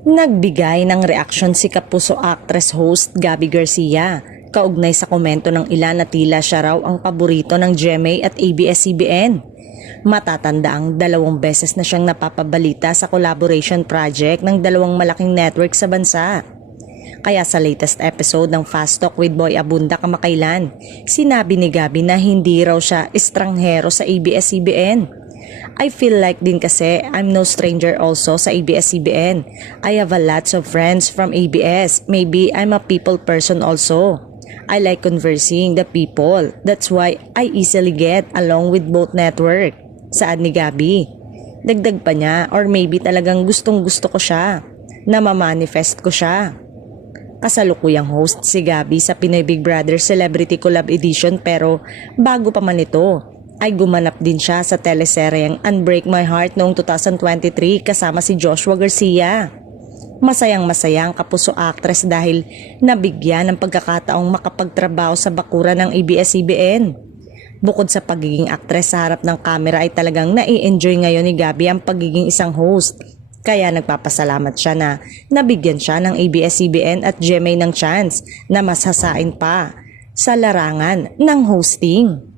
Nagbigay ng reaksyon si Kapuso actress host Gabby Garcia kaugnay sa komento ng ilan na tila siya raw ang paborito ng GMA at ABS-CBN. Matatanda ang 2 beses na siyang napapabalita sa collaboration project ng 2 malaking network sa bansa. Kaya sa latest episode ng Fast Talk with Boy Abunda kamakailan, sinabi ni Gabby na hindi raw siya estranghero sa ABS-CBN. I feel like din kasi I'm no stranger also sa ABS-CBN. I have a lots of friends from ABS. Maybe I'm a people person also. I like conversing the people. That's why I easily get along with both network. Saad ni Gabby. Dagdag pa niya, or maybe talagang gustong gusto ko siya, na ma-manifest ko siya. Kasalukuyang host si Gabby sa Pinoy Big Brother Celebrity Collab Edition, pero bago pa man ito ay gumanap din siya sa teleseryeng Unbreak My Heart noong 2023 kasama si Joshua Garcia. Masayang-masayang Kapuso actress dahil nabigyan ng pagkakataong makapagtrabaho sa bakuran ng ABS-CBN. Bukod sa pagiging actress sa harap ng kamera ay talagang nai-enjoy ngayon ni Gabby ang pagiging isang host. Kaya nagpapasalamat siya na nabigyan siya ng ABS-CBN at GMA ng chance na masasain pa sa larangan ng hosting.